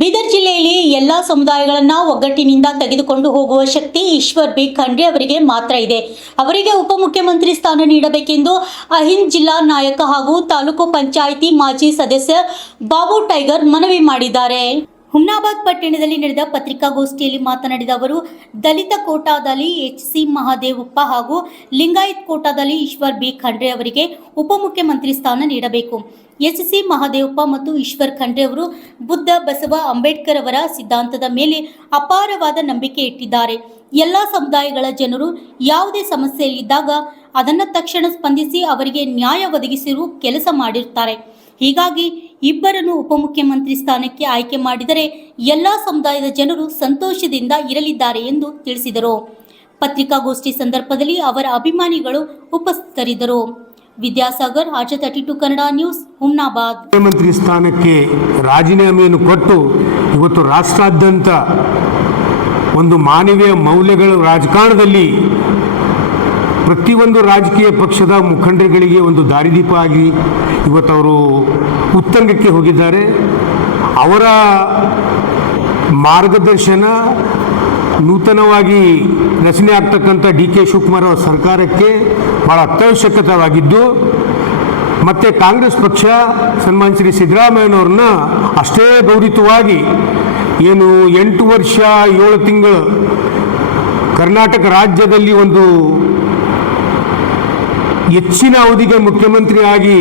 ಬೀದರ್ ಜಿಲ್ಲೆಯಲ್ಲಿ ಎಲ್ಲ ಸಮುದಾಯಗಳನ್ನು ಒಗ್ಗಟ್ಟಿನಿಂದ ತೆಗೆದುಕೊಂಡು ಹೋಗುವ ಶಕ್ತಿ ಈಶ್ವರ್ ಬಿ ಖಂಡ್ರೆ ಅವರಿಗೆ ಮಾತ್ರ ಇದೆ. ಅವರಿಗೆ ಉಪಮುಖ್ಯಮಂತ್ರಿ ಸ್ಥಾನ ನೀಡಬೇಕೆಂದು ಅಹಿಂದ್ ಜಿಲ್ಲಾ ನಾಯಕ ಹಾಗೂ ತಾಲೂಕು ಪಂಚಾಯಿತಿ ಮಾಜಿ ಸದಸ್ಯ ಬಾಬು ಟೈಗರ್ ಮನವಿ ಮಾಡಿದ್ದಾರೆ. ಹುಮ್ನಾಬಾದ್ ಪಟ್ಟಣದಲ್ಲಿ ನಡೆದ ಪತ್ರಿಕಾಗೋಷ್ಠಿಯಲ್ಲಿ ಮಾತನಾಡಿದ ಅವರು, ದಲಿತ ಕೋಟಾದಲ್ಲಿ ಎಚ್.ಸಿ. ಮಹದೇವಪ್ಪ ಹಾಗೂ ಲಿಂಗಾಯತ್ ಕೋಟಾದಲ್ಲಿ ಈಶ್ವರ್ ಬಿ ಖಂಡ್ರೆ ಅವರಿಗೆ ಉಪಮುಖ್ಯಮಂತ್ರಿ ಸ್ಥಾನ ನೀಡಬೇಕು. ಎಚ್.ಸಿ. ಮಹದೇವಪ್ಪ ಮತ್ತು ಈಶ್ವರ್ ಖಂಡ್ರೆ ಅವರು ಬುದ್ಧ, ಬಸವ, ಅಂಬೇಡ್ಕರ್ ಅವರ ಸಿದ್ಧಾಂತದ ಮೇಲೆ ಅಪಾರವಾದ ನಂಬಿಕೆ ಇಟ್ಟಿದ್ದಾರೆ. ಎಲ್ಲ ಸಮುದಾಯಗಳ ಜನರು ಯಾವುದೇ ಸಮಸ್ಯೆಯಲ್ಲಿದ್ದಾಗ ಅದನ್ನು ತಕ್ಷಣ ಸ್ಪಂದಿಸಿ ಅವರಿಗೆ ನ್ಯಾಯ ಒದಗಿಸಿರುವ ಕೆಲಸ ಮಾಡಿರುತ್ತಾರೆ. ಹೀಗಾಗಿ ಇಬ್ಬರನ್ನು ಉಪಮುಖ್ಯಮಂತ್ರಿ ಸ್ಥಾನಕ್ಕೆ ಆಯ್ಕೆ ಮಾಡಿದರೆ ಎಲ್ಲ ಸಮುದಾಯದ ಜನರು ಸಂತೋಷದಿಂದ ಇರಲಿದ್ದಾರೆ ಎಂದು ತಿಳಿಸಿದರು. ಪತ್ರಿಕಾಗೋಷ್ಠಿ ಸಂದರ್ಭದಲ್ಲಿ ಅವರ ಅಭಿಮಾನಿಗಳು ಉಪಸ್ಥಿತರಿದ್ದರು. ವಿದ್ಯಾಸಾಗರ್, ಆಜ 32 ಕನ್ನಡ ನ್ಯೂಸ್, ಹುಮ್ನಾಬಾದ್. ಮುಖ್ಯಮಂತ್ರಿ ಸ್ಥಾನಕ್ಕೆ ರಾಜೀನಾಮೆಯನ್ನು ಕೊಟ್ಟು ಇವತ್ತು ರಾಷ್ಟ್ರಾದ್ಯಂತ ಒಂದು ಮಾನವೀಯ ಮೌಲ್ಯಗಳ ರಾಜಕಾರಣದಲ್ಲಿ ಪ್ರತಿಯೊಂದು ರಾಜಕೀಯ ಪಕ್ಷದ ಮುಖಂಡರುಗಳಿಗೆ ಒಂದು ದಾರಿದೀಪ ಆಗಿ ಇವತ್ತು ಅವರು ಉತ್ತುಂಗಕ್ಕೆ ಹೋಗಿದ್ದಾರೆ. ಅವರ ಮಾರ್ಗದರ್ಶನ ನೂತನವಾಗಿ ರಚನೆ ಆಗ್ತಕ್ಕಂಥ ಡಿ.ಕೆ. ಶಿವಕುಮಾರ್ ಅವರ ಸರ್ಕಾರಕ್ಕೆ ಭಾಳ ಅತ್ಯವಶ್ಯಕವಾಗಿದ್ದು, ಮತ್ತು ಕಾಂಗ್ರೆಸ್ ಪಕ್ಷ ಸನ್ಮಾನ್ಯ ಶ್ರೀ ಸಿದ್ದರಾಮಯ್ಯನವ್ರನ್ನ ಅಷ್ಟೇ ಗೌರವಿತವಾಗಿ ಏನು 8 ವರ್ಷ 7 ತಿಂಗಳು ಕರ್ನಾಟಕ ರಾಜ್ಯದಲ್ಲಿ ಒಂದು ಹೆಚ್ಚಿನ ಅವಧಿಗೆ ಮುಖ್ಯಮಂತ್ರಿಯಾಗಿ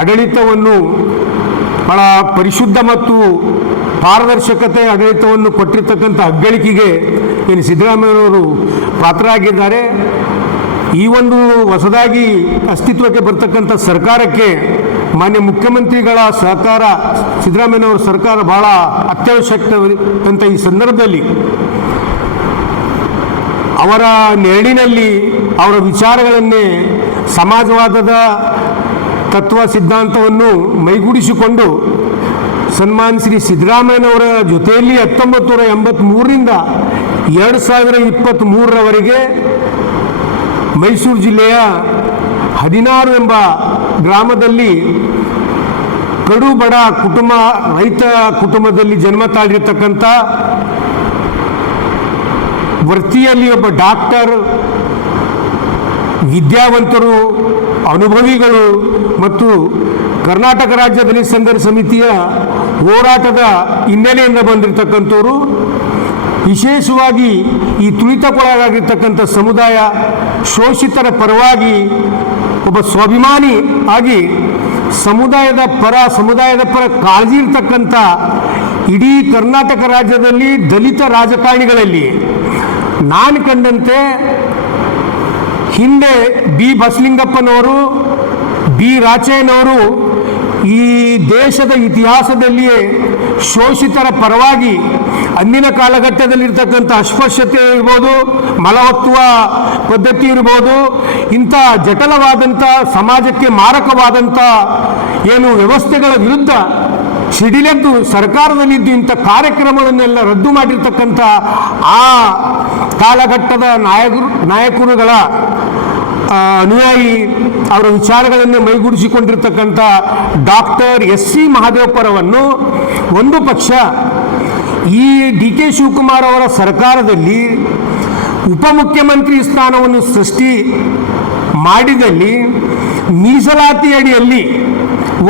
ಆಡಳಿತವನ್ನು ಬಹಳ ಪರಿಶುದ್ಧ ಮತ್ತು ಪಾರದರ್ಶಕತೆ ಆಡಳಿತವನ್ನು ಕೊಟ್ಟಿರ್ತಕ್ಕಂಥ ಅಗ್ಗಳಿಕೆಗೆ ಏನು ಸಿದ್ದರಾಮಯ್ಯನವರು ಪಾತ್ರರಾಗಿದ್ದಾರೆ. ಈ ಒಂದು ಹೊಸದಾಗಿ ಅಸ್ತಿತ್ವಕ್ಕೆ ಬರ್ತಕ್ಕಂಥ ಸರ್ಕಾರಕ್ಕೆ ಮಾನ್ಯ ಮುಖ್ಯಮಂತ್ರಿಗಳ ಸಹಕಾರ, ಸಿದ್ದರಾಮಯ್ಯನವರ ಸರ್ಕಾರ ಬಹಳ ಅತ್ಯವಶ್ಯಕತೆ. ಈ ಸಂದರ್ಭದಲ್ಲಿ ಅವರ ನೆರಳಿನಲ್ಲಿ ಅವರ ವಿಚಾರಗಳನ್ನೇ ಸಮಾಜವಾದದ ತತ್ವ ಸಿದ್ಧಾಂತವನ್ನು ಮೈಗೂಡಿಸಿಕೊಂಡು ಸನ್ಮಾನ್ಯ ಶ್ರೀ ಸಿದ್ದರಾಮಯ್ಯನವರ ಜೊತೆಯಲ್ಲಿ 1983ರಿಂದ 2023ರವರೆಗೆ ಮೈಸೂರು ಜಿಲ್ಲೆಯ 16 ಎಂಬ ಗ್ರಾಮದಲ್ಲಿ ಕಡು ಬಡ ಕುಟುಂಬ, ರೈತ ಕುಟುಂಬದಲ್ಲಿ ಜನ್ಮ ತಾಳಿರ್ತಕ್ಕಂಥ ವೃತ್ತಿಯಲ್ಲಿ ಒಬ್ಬ ಡಾಕ್ಟರ್, ವಿದ್ಯಾವಂತರು, ಅನುಭವಿಗಳು ಮತ್ತು ಕರ್ನಾಟಕ ರಾಜ್ಯ ದಲಿತ ಸಂಘರ್ಷ ಸಮಿತಿಯ ಹೋರಾಟದ ಹಿನ್ನೆಲೆಯಿಂದ ಬಂದಿರತಕ್ಕಂಥವರು. ವಿಶೇಷವಾಗಿ ಈ ತುಳಿತಕ್ಕೊಳಗಾಗಿರ್ತಕ್ಕಂಥ ಸಮುದಾಯ, ಶೋಷಿತರ ಪರವಾಗಿ ಒಬ್ಬ ಸ್ವಾಭಿಮಾನಿ ಆಗಿ ಸಮುದಾಯದ ಪರ ಕಾಳಜಿ ಇರ್ತಕ್ಕಂಥ ಇಡೀ ಕರ್ನಾಟಕ ರಾಜ್ಯದಲ್ಲಿ ದಲಿತ ರಾಜಕಾರಣಿಗಳಲ್ಲಿ ನಾನು ಕಂಡಂತೆ ಹಿಂದೆ ಬಿ ಬಸಲಿಂಗಪ್ಪನವರು, ಬಿ ರಾಚಯ್ಯನವರು ಈ ದೇಶದ ಇತಿಹಾಸದಲ್ಲಿಯೇ ಶೋಷಿತರ ಪರವಾಗಿ ಅಂದಿನ ಕಾಲಘಟ್ಟದಲ್ಲಿರ್ತಕ್ಕಂಥ ಅಸ್ಪೃಶ್ಯತೆ ಇರ್ಬೋದು, ಮಲಹೊತ್ತುವ ಪದ್ಧತಿ ಇರ್ಬೋದು, ಇಂಥ ಜಟಲವಾದಂಥ ಸಮಾಜಕ್ಕೆ ಮಾರಕವಾದಂಥ ಏನು ವ್ಯವಸ್ಥೆಗಳ ವಿರುದ್ಧ ಸಿಡಿಲೆದ್ದು ಸರ್ಕಾರದಲ್ಲಿದ್ದು ಇಂಥ ಕಾರ್ಯಕ್ರಮಗಳನ್ನೆಲ್ಲ ರದ್ದು ಮಾಡಿರ್ತಕ್ಕಂಥ ಆ ಕಾಲಘಟ್ಟದ ನಾಯಕರುಗಳ ಅನುಯಾಯಿ, ಅವರ ವಿಚಾರಗಳನ್ನು ಮೈಗೂಡಿಸಿಕೊಂಡಿರ್ತಕ್ಕಂಥ ಡಾಕ್ಟರ್ ಎಸ್.ಸಿ. ಮಹದೇವಪ್ಪರವನ್ನು ಒಂದು ಪಕ್ಷ ಈ ಡಿ.ಕೆ. ಶಿವಕುಮಾರ್ ಅವರ ಸರ್ಕಾರದಲ್ಲಿ ಉಪಮುಖ್ಯಮಂತ್ರಿ ಸ್ಥಾನವನ್ನು ಸೃಷ್ಟಿ ಮಾಡಿದಲ್ಲಿ ಮೀಸಲಾತಿ ಅಡಿಯಲ್ಲಿ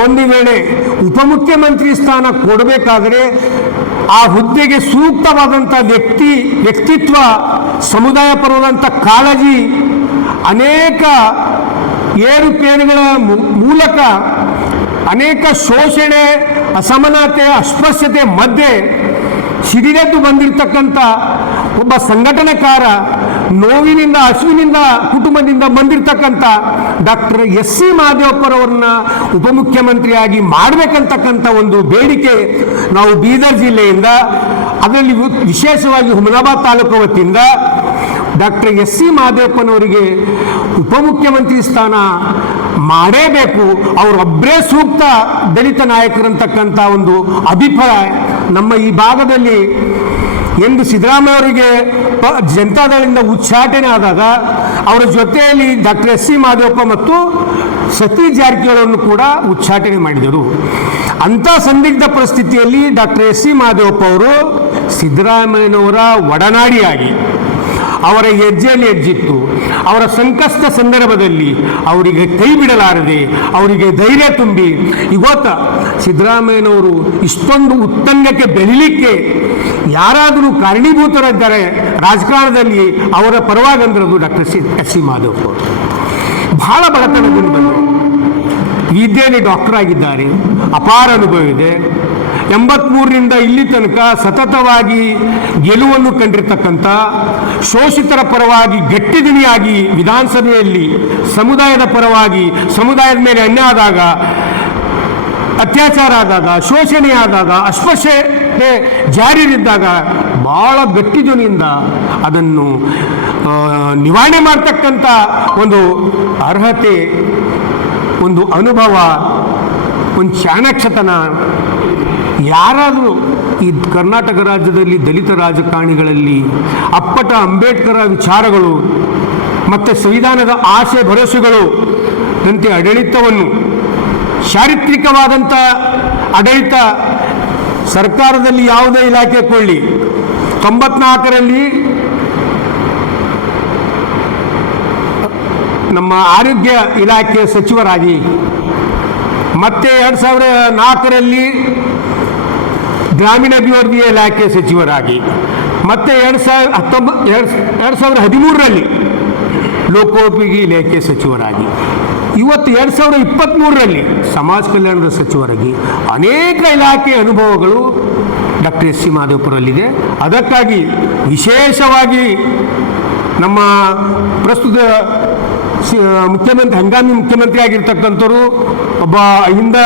ಒಂದು ವೇಳೆ ಉಪಮುಖ್ಯಮಂತ್ರಿ ಸ್ಥಾನ ಕೊಡಬೇಕಾದರೆ ಆ ಹುದ್ದೆಗೆ ಸೂಕ್ತವಾದಂಥ ವ್ಯಕ್ತಿತ್ವ, ಸಮುದಾಯ ಪರವಾದಂಥ ಕಾಳಜಿ, ಅನೇಕ ಏರುಪೇರುಗಳ ಮೂಲಕ ಅನೇಕ ಶೋಷಣೆ, ಅಸಮಾನತೆ, ಅಸ್ಪೃಶ್ಯತೆ ಮಧ್ಯೆ ಸಿಡಿಲೆದ್ದು ಬಂದಿರತಕ್ಕಂಥ ಒಬ್ಬ ಸಂಘಟನೆಕಾರ, ನೋವಿನಿಂದ ಹಸುವಿನಿಂದ ಕುಟುಂಬದಿಂದ ಬಂದಿರತಕ್ಕಂಥ ಡಾಕ್ಟರ್ ಎಸ್.ಸಿ. ಮಹದೇವಪ್ಪರವ್ರನ್ನ ಉಪಮುಖ್ಯಮಂತ್ರಿಯಾಗಿ ಮಾಡಬೇಕಂತಕ್ಕಂಥ ಒಂದು ಬೇಡಿಕೆ ನಾವು ಬೀದರ್ ಜಿಲ್ಲೆಯಿಂದ, ಅದರಲ್ಲಿ ವಿಶೇಷವಾಗಿ ಹುಮ್ನಾಬಾದ್ ತಾಲೂಕು ವತಿಯಿಂದ ಡಾಕ್ಟರ್ ಎಸ್.ಸಿ. ಮಹದೇವಪ್ಪನವರಿಗೆ ಉಪಮುಖ್ಯಮಂತ್ರಿ ಸ್ಥಾನ ಮಾಡೇಬೇಕು, ಅವರೊಬ್ಬರೇ ಸೂಕ್ತ ದಲಿತ ನಾಯಕರಂತಕ್ಕಂಥ ಒಂದು ಅಭಿಪ್ರಾಯ ನಮ್ಮ ಈ ಭಾಗದಲ್ಲಿ ಎಂದು ಸಿದ್ದರಾಮಯ್ಯ ಅವರಿಗೆ ಜನತಾದಳದಿಂದ ಉಚ್ಚಾಟನೆ ಆದಾಗ ಅವರ ಜೊತೆಯಲ್ಲಿ ಡಾಕ್ಟರ್ ಎಸ್ ಸಿ ಮಹದೇವಪ್ಪ ಮತ್ತು ಸತೀಶ್ ಜಾರಕಿಹೊಳಿಯನ್ನು ಕೂಡ ಉಚ್ಚಾಟನೆ ಮಾಡಿದರು. ಅಂಥ ಸಂದಿಗ್ಧ ಪರಿಸ್ಥಿತಿಯಲ್ಲಿ ಡಾಕ್ಟರ್ ಎಸ್ ಸಿ ಮಹದೇವಪ್ಪ ಅವರು ಸಿದ್ದರಾಮಯ್ಯನವರ ಒಡನಾಡಿಯಾಗಿ ಅವರ ಹೆಜ್ಜೆಯಲ್ಲಿ ಹೆಜ್ಜಿತ್ತು. ಅವರ ಸಂಕಷ್ಟ ಸಂದರ್ಭದಲ್ಲಿ ಅವರಿಗೆ ಕೈ ಬಿಡಲಾರದೆ ಅವರಿಗೆ ಧೈರ್ಯ ತುಂಬಿ ಇವತ್ತು ಸಿದ್ದರಾಮಯ್ಯನವರು ಇಷ್ಟೊಂದು ಉತ್ತುಂಗಕ್ಕೆ ಬೆಳಿಲಿಕ್ಕೆ ಯಾರಾದರೂ ಕಾರಣೀಭೂತರಿದ್ದಾರೆ ರಾಜಕಾರಣದಲ್ಲಿ ಅವರ ಪರವಾಗಿ ಅಂದ್ರದು ಡಾಕ್ಟರ್ ಎಸ್ ಸಿ ಮಹದೇವಪ್ಪ ಅವರು. ಬಹಳ ಬಡತನದಿಂದ ಬಂದರು, ವಿದ್ಯೆಯಲ್ಲಿ ಡಾಕ್ಟರ್ ಆಗಿದ್ದಾರೆ, ಅಪಾರ ಅನುಭವ ಇದೆ. 83ರಿಂದ ಇಲ್ಲಿ ತನಕ ಸತತವಾಗಿ ಗೆಲುವನ್ನು ಕಂಡಿರ್ತಕ್ಕಂಥ, ಶೋಷಿತರ ಪರವಾಗಿ ಗಟ್ಟಿದಿನಿಯಾಗಿ ವಿಧಾನಸಭೆಯಲ್ಲಿ ಸಮುದಾಯದ ಪರವಾಗಿ, ಸಮುದಾಯದ ಮೇಲೆ ಅನ್ಯಾಯ ಆದಾಗ, ಅತ್ಯಾಚಾರ ಆದಾಗ, ಶೋಷಣೆ ಆದಾಗ, ಅಸ್ಪೃಶ್ಯತೆ ಜಾರಿಯಲ್ಲಿದ್ದಾಗ ಭಾಳ ಗಟ್ಟಿ ಧ್ವನಿಯಿಂದ ಅದನ್ನು ನಿವಾರಣೆ ಮಾಡ್ತಕ್ಕಂಥ ಒಂದು ಅರ್ಹತೆ, ಒಂದು ಅನುಭವ, ಒಂದು ಚಾಣಕ್ಷತನ ಯಾರಾದರೂ ಈ ಕರ್ನಾಟಕ ರಾಜ್ಯದಲ್ಲಿ ದಲಿತ ರಾಜಕಾರಣಿಗಳಲ್ಲಿ ಅಪ್ಪಟ ಅಂಬೇಡ್ಕರ ವಿಚಾರಗಳು ಮತ್ತು ಸಂವಿಧಾನದ ಆಸೆ ಭರವಸೆಗಳು ನಂತೆ ಆಡಳಿತವನ್ನು, ಚಾರಿತ್ರಿಕವಾದಂಥ ಆಡಳಿತ ಸರ್ಕಾರದಲ್ಲಿ ಯಾವುದೇ ಇಲಾಖೆ ಕೊಳ್ಳಿ, 94ರಲ್ಲಿ ನಮ್ಮ ಆರೋಗ್ಯ ಇಲಾಖೆ ಸಚಿವರಾಗಿ, ಮತ್ತೆ 2004ರಲ್ಲಿ ಗ್ರಾಮೀಣಾಭಿವೃದ್ಧಿ ಇಲಾಖೆ ಸಚಿವರಾಗಿ, ಮತ್ತೆ 2013ರಲ್ಲಿ ಲೋಕೋಪಯೋಗಿ ಇಲಾಖೆ ಸಚಿವರಾಗಿ, ಇವತ್ತು 2023ರಲ್ಲಿ ಸಮಾಜ ಕಲ್ಯಾಣದ ಸಚಿವರಾಗಿ ಅನೇಕ ಇಲಾಖೆ ಅನುಭವಗಳು ಡಾಕ್ಟರ್ ಎಸ್ ಸಿ ಮಹದೇವಪುರಲ್ಲಿದೆ. ಅದಕ್ಕಾಗಿ ವಿಶೇಷವಾಗಿ ನಮ್ಮ ಪ್ರಸ್ತುತ ಮುಖ್ಯಮಂತ್ರಿ, ಹಂಗಾಮಿ ಮುಖ್ಯಮಂತ್ರಿ ಆಗಿರ್ತಕ್ಕಂಥವರು ಒಬ್ಬ ಅಹಿಂದ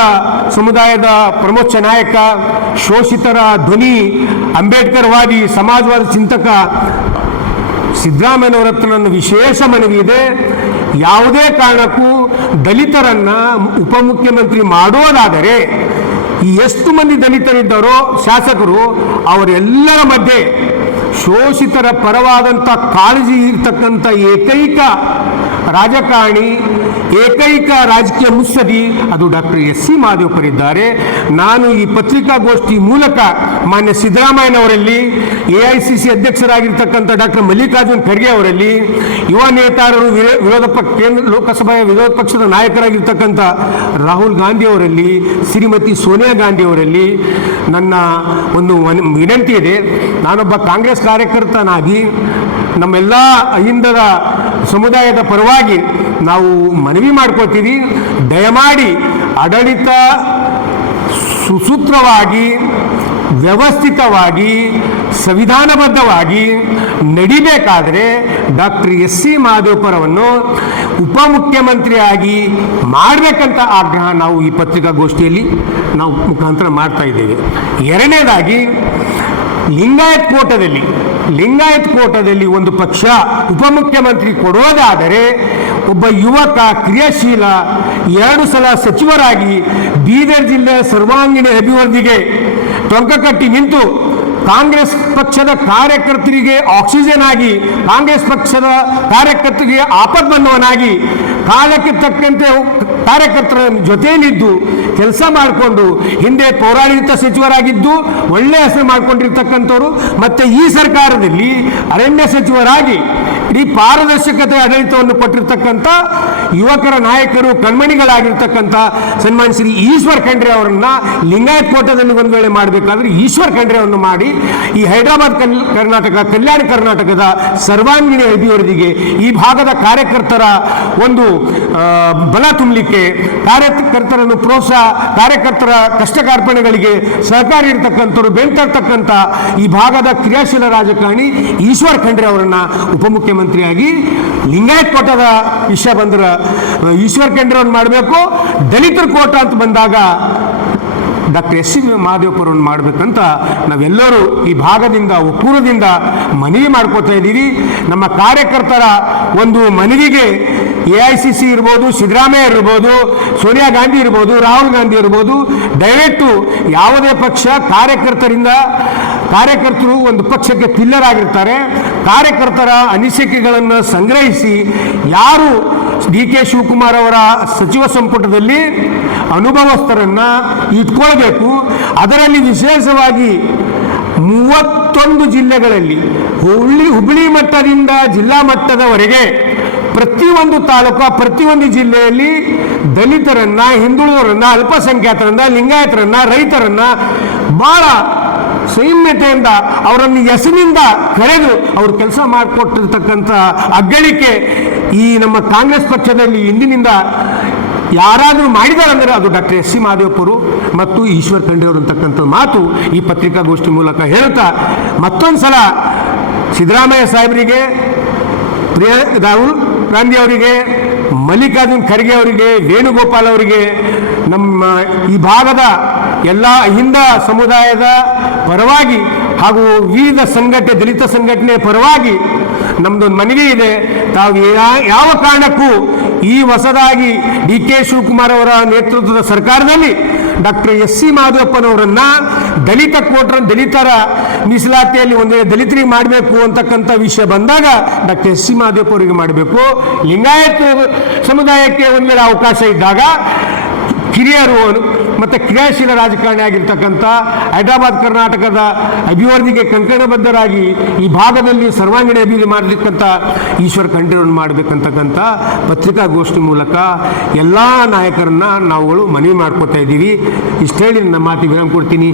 ಸಮುದಾಯದ ಪ್ರಮುಖ ನಾಯಕ, ಶೋಷಿತರ ಧ್ವನಿ, ಅಂಬೇಡ್ಕರ್ವಾದಿ, ಸಮಾಜವಾದಿ ಚಿಂತಕ ಸಿದ್ದರಾಮಯ್ಯನವರ ಹತ್ರ ನನ್ನ ವಿಶೇಷ ಮನವಿ ಇದೆ. ಯಾವುದೇ ಕಾರಣಕ್ಕೂ ದಲಿತರನ್ನ ಉಪಮುಖ್ಯಮಂತ್ರಿ ಮಾಡೋದಾದರೆ ಈ ಎಷ್ಟು ಮಂದಿ ದಲಿತರಿದ್ದಾರೋ ಶಾಸಕರು, ಅವರೆಲ್ಲರ ಮಧ್ಯೆ ಶೋಷಿತರ ಪರವಾದಂಥ ಕಾಳಜಿ ಇರ್ತಕ್ಕಂಥ ಏಕೈಕ ರಾಜಕಾರಣಿ, ಏಕೈಕ ರಾಜಕೀಯ ಮುತ್ಸದಿ ಅದು ಡಾಕ್ಟರ್ ಎಸ್ ಸಿ ಮಹದೇವಪ್ಪರಿದ್ದಾರೆ. ನಾನು ಈ ಪತ್ರಿಕಾಗೋಷ್ಠಿ ಮೂಲಕ ಮಾನ್ಯ ಸಿದ್ದರಾಮಯ್ಯನವರಲ್ಲಿ, AICC ಅಧ್ಯಕ್ಷರಾಗಿರ್ತಕ್ಕಂಥ ಡಾಕ್ಟರ್ ಮಲ್ಲಿಕಾರ್ಜುನ್ ಖರ್ಗೆ ಅವರಲ್ಲಿ, ಯುವ ನೇತಾರರು, ಕೇಂದ್ರ ಲೋಕಸಭೆಯ ವಿರೋಧ ಪಕ್ಷದ ನಾಯಕರಾಗಿರ್ತಕ್ಕಂಥ ರಾಹುಲ್ ಗಾಂಧಿ ಅವರಲ್ಲಿ, ಶ್ರೀಮತಿ ಸೋನಿಯಾ ಗಾಂಧಿ ಅವರಲ್ಲಿ ನನ್ನ ಒಂದು ವಿನಂತಿ ಇದೆ. ನಾನೊಬ್ಬ ಕಾಂಗ್ರೆಸ್ ಕಾರ್ಯಕರ್ತನಾಗಿ ನಮ್ಮೆಲ್ಲ ಅಹಿಂದದ ಸಮುದಾಯದ ಪರವಾಗಿ ನಾವು ಮನವಿ ಮಾಡ್ಕೊತೀವಿ. ದಯಮಾಡಿ ಆಡಳಿತ ಸುಸೂತ್ರವಾಗಿ, ವ್ಯವಸ್ಥಿತವಾಗಿ, ಸಂವಿಧಾನಬದ್ಧವಾಗಿ ನಡಿಬೇಕಾದರೆ ಡಾಕ್ಟರ್ ಎಸ್ ಸಿ ಮಹದೇವಪುರವನ್ನು ಉಪಮುಖ್ಯಮಂತ್ರಿಯಾಗಿ ಮಾಡಬೇಕಂತ ಆಗ್ರಹ ನಾವು ಈ ಪತ್ರಿಕಾಗೋಷ್ಠಿಯಲ್ಲಿ ನಾವು ಮುಖಾಂತರ ಮಾಡ್ತಾ ಇದ್ದೇವೆ. ಎರಡನೇದಾಗಿ ಲಿಂಗಾಯತ್ ಕೋಟದಲ್ಲಿ ಒಂದು ಪಕ್ಷ ಉಪಮುಖ್ಯಮಂತ್ರಿ ಕೊಡೋದಾದರೆ ಒಬ್ಬ ಯುವಕ, ಕ್ರಿಯಾಶೀಲ, 2 ಸಲ ಸಚಿವರಾಗಿ ಬೀದರ್ ಜಿಲ್ಲೆಯ ಸರ್ವಾಂಗೀಣ ಅಭಿವೃದ್ಧಿಗೆ ಟೊಂಕ ಕಟ್ಟಿ ನಿಂತು ಕಾಂಗ್ರೆಸ್ ಪಕ್ಷದ ಕಾರ್ಯಕರ್ತರಿಗೆ ಆಕ್ಸಿಜನ್ ಆಗಿ, ಕಾಂಗ್ರೆಸ್ ಪಕ್ಷದ ಕಾರ್ಯಕರ್ತರಿಗೆ ಆಪದ್ಬಂಧವನಾಗಿ, ಕಾಲಕ್ಕೆ ತಕ್ಕಂತೆ ಕಾರ್ಯಕರ್ತರ ಜೊತೆಯಲ್ಲಿದ್ದು ಕೆಲಸ ಮಾಡಿಕೊಂಡು ಹಿಂದೆ ಪೌರಾಡಳಿತ ಸಚಿವರಾಗಿದ್ದು ಒಳ್ಳೆಯ ಹೆಸರು ಮಾಡಿಕೊಂಡಿರ್ತಕ್ಕಂಥವ್ರು, ಮತ್ತು ಈ ಸರ್ಕಾರದಲ್ಲಿ ಅರಣ್ಯ ಸಚಿವರಾಗಿ ಇಡೀ ಪಾರದರ್ಶಕತೆ ಆಡಳಿತವನ್ನು ಕೊಟ್ಟಿರ್ತಕ್ಕಂಥ ಯುವಕರ ನಾಯಕರು, ಕಣ್ಮಣಿಗಳಾಗಿರ್ತಕ್ಕಂಥ ಸನ್ಮಾನ್ಯ ಶ್ರೀ ಈಶ್ವರ್ ಖಂಡ್ರೆ ಅವರನ್ನು ಲಿಂಗಾಯತ್ ಕೋಟದಲ್ಲಿ ಒಂದು ವೇಳೆ ಮಾಡಬೇಕಾದ್ರೆ ಈಶ್ವರ್ ಖಂಡ್ರೆಯನ್ನು ಮಾಡಿ ಈ ಹೈದರಾಬಾದ್ ಕರ್ನಾಟಕ, ಕಲ್ಯಾಣ ಕರ್ನಾಟಕದ ಸರ್ವಾಂಗೀಣ ಅಭಿವೃದ್ಧಿಗೆ ಈ ಭಾಗದ ಕಾರ್ಯಕರ್ತರ ಒಂದು ಬಲ ತುಂಬಲಿಕ್ಕೆ, ಕಾರ್ಯಕರ್ತರನ್ನು ಪ್ರೋತ್ಸಾಹ, ಕಾರ್ಯಕರ್ತರ ಕಷ್ಟ ಕಾರ್ಪಣೆಗಳಿಗೆ ಸಹಕಾರಿ ಇರತಕ್ಕಂಥವ್ರು, ಬೆಂತರ್ತಕ್ಕಂಥ ಈ ಭಾಗದ ಕ್ರಿಯಾಶೀಲ ರಾಜಕಾರಣಿ ಈಶ್ವರ್ ಖಂಡ್ರೆ ಅವರನ್ನು ಉಪಮುಖ್ಯಮಂತ್ರಿಯಾಗಿ, ಲಿಂಗಾಯತ್ ಕೋಟದ ವಿಷಯ ಬಂದ್ರೆ ಈಶ್ವರ್ ಖಂಡ್ರೆ ಅವ್ರನ್ನ ಮಾಡಬೇಕು. ದಲಿತರ ಕೋಟ ಅಂತ ಬಂದಾಗ ಡಾಕ್ಟರ್ ಎಸ್ ಸಿ ಮಹದೇವಪುರವನ್ನು ಮಾಡಬೇಕಂತ ನಾವೆಲ್ಲರೂ ಈ ಭಾಗದಿಂದ, ಒಕ್ಕೂರದಿಂದ ಮನವಿ ಮಾಡ್ಕೋತಾ ಇದ್ದೀವಿ. ನಮ್ಮ ಕಾರ್ಯಕರ್ತರ ಒಂದು ಮನವಿಗೆ AICC ಇರ್ಬೋದು, ಸಿದ್ದರಾಮಯ್ಯ ಇರ್ಬೋದು, ಸೋನಿಯಾ ಗಾಂಧಿ ಇರ್ಬೋದು, ರಾಹುಲ್ ಗಾಂಧಿ ಇರ್ಬೋದು, ದಯವಿಟ್ಟು ಯಾವುದೇ ಪಕ್ಷ ಕಾರ್ಯಕರ್ತರು ಒಂದು ಪಕ್ಷಕ್ಕೆ ಪಿಲ್ಲರ್ ಆಗಿರ್ತಾರೆ. ಕಾರ್ಯಕರ್ತರ ಅನಿಸಿಕೆಗಳನ್ನು ಸಂಗ್ರಹಿಸಿ ಯಾರು DK ಶಿವಕುಮಾರ್ ಅವರ ಸಚಿವ ಸಂಪುಟದಲ್ಲಿ ಅನುಭವಸ್ಥರನ್ನ ಇಟ್ಕೊಳ್ಬೇಕು. ಅದರಲ್ಲಿ ವಿಶೇಷವಾಗಿ 31 ಜಿಲ್ಲೆಗಳಲ್ಲಿ ಹುಬ್ಳಿ ಮಟ್ಟದಿಂದ ಜಿಲ್ಲಾ ಮಟ್ಟದವರೆಗೆ ಪ್ರತಿಯೊಂದು ತಾಲೂಕು, ಪ್ರತಿಯೊಂದು ಜಿಲ್ಲೆಯಲ್ಲಿ ದಲಿತರನ್ನ, ಹಿಂದುಳಿದವರನ್ನ, ಅಲ್ಪಸಂಖ್ಯಾತರನ್ನ, ಲಿಂಗಾಯತರನ್ನ, ರೈತರನ್ನ ಬಹಳ ಸಂಯಮತೆಯಿಂದ ಅವರನ್ನು ಹೆಸರಿನಿಂದ ಕರೆದು ಅವರು ಕೆಲಸ ಮಾಡಿಕೊಟ್ಟಿರ್ತಕ್ಕಂಥ ಅಗ್ಗಳಿಕೆ ಈ ನಮ್ಮ ಕಾಂಗ್ರೆಸ್ ಪಕ್ಷದಲ್ಲಿ ಇಂದಿನಿಂದ ಯಾರಾದರೂ ಮಾಡಿದಾರಂದರೆ ಅದು ಡಾಕ್ಟರ್ SC ಮಹದೇವಪ್ಪರು ಮತ್ತು ಈಶ್ವರ್ ಖಂಡ್ರೆ ಅವರು ಅಂತಕ್ಕಂಥ ಮಾತು ಈ ಪತ್ರಿಕಾಗೋಷ್ಠಿ ಮೂಲಕ ಹೇಳ್ತಾ, ಮತ್ತೊಂದು ಸಲ ಸಿದ್ದರಾಮಯ್ಯ ಸಾಹೇಬರಿಗೆ, ರಾಹುಲ್ ಗಾಂಧಿ ಅವರಿಗೆ, ಮಲ್ಲಿಕಾರ್ಜುನ್ ಖರ್ಗೆ ಅವರಿಗೆ, ವೇಣುಗೋಪಾಲ್ ಅವರಿಗೆ, ನಮ್ಮ ಈ ಭಾಗದ ಎಲ್ಲ ಹಿಂದ ಸಮುದಾಯದ ಪರವಾಗಿ ಹಾಗೂ ವಿವಿಧ ದಲಿತ ಸಂಘಟನೆ ಪರವಾಗಿ ನಮ್ಮದೊಂದು ಮನವಿ ಇದೆ. ತಾವು ಯಾವ ಕಾರಣಕ್ಕೂ ಈ ಹೊಸದಾಗಿ DK ಶಿವಕುಮಾರ್ ಅವರ ನೇತೃತ್ವದ ಸರ್ಕಾರದಲ್ಲಿ ಡಾಕ್ಟರ್ SC ಮಹದೇವಪ್ಪನವರನ್ನ ದಲಿತರ ಮೀಸಲಾತಿಯಲ್ಲಿ ಒಂದೇ ದಲಿತರಿಗೆ ಮಾಡಬೇಕು ಅಂತಕ್ಕಂಥ ವಿಷಯ ಬಂದಾಗ ಡಾಕ್ಟರ್ SC ಮಹದೇವಪ್ಪ ಅವರಿಗೆ ಮಾಡಬೇಕು. ಲಿಂಗಾಯತ ಸಮುದಾಯಕ್ಕೆ ಒಂದು ವೇಳೆ ಅವಕಾಶ ಇದ್ದಾಗ ಹಿರಿಯರು ಮತ್ತು ಕ್ರಿಯಾಶೀಲ ರಾಜಕಾರಣಿ ಆಗಿರ್ತಕ್ಕಂಥ ಹೈದರಾಬಾದ್ ಕರ್ನಾಟಕದ ಅಭಿವೃದ್ಧಿಗೆ ಕಂಕಣಬದ್ಧರಾಗಿ ಈ ಭಾಗದಲ್ಲಿ ಸರ್ವಾಂಗೀಣ ಅಭಿವೃದ್ಧಿ ಮಾಡಲಿಕ್ಕಂಥ ಈಶ್ವರ್ ಖಂಡ್ರೆಯನ್ನು ಮಾಡಬೇಕಂತಕ್ಕಂಥ ಪತ್ರಿಕಾಗೋಷ್ಠಿ ಮೂಲಕ ಎಲ್ಲ ನಾಯಕರನ್ನ ನಾವುಗಳು ಮನವಿ ಮಾಡ್ಕೊತಾ ಇದ್ದೀವಿ. ಇಷ್ಟು ಹೇಳಿ ನನ್ನ ಮಾತಿಗೆ ವಿರಾಮ ಕೊಡ್ತೀನಿ.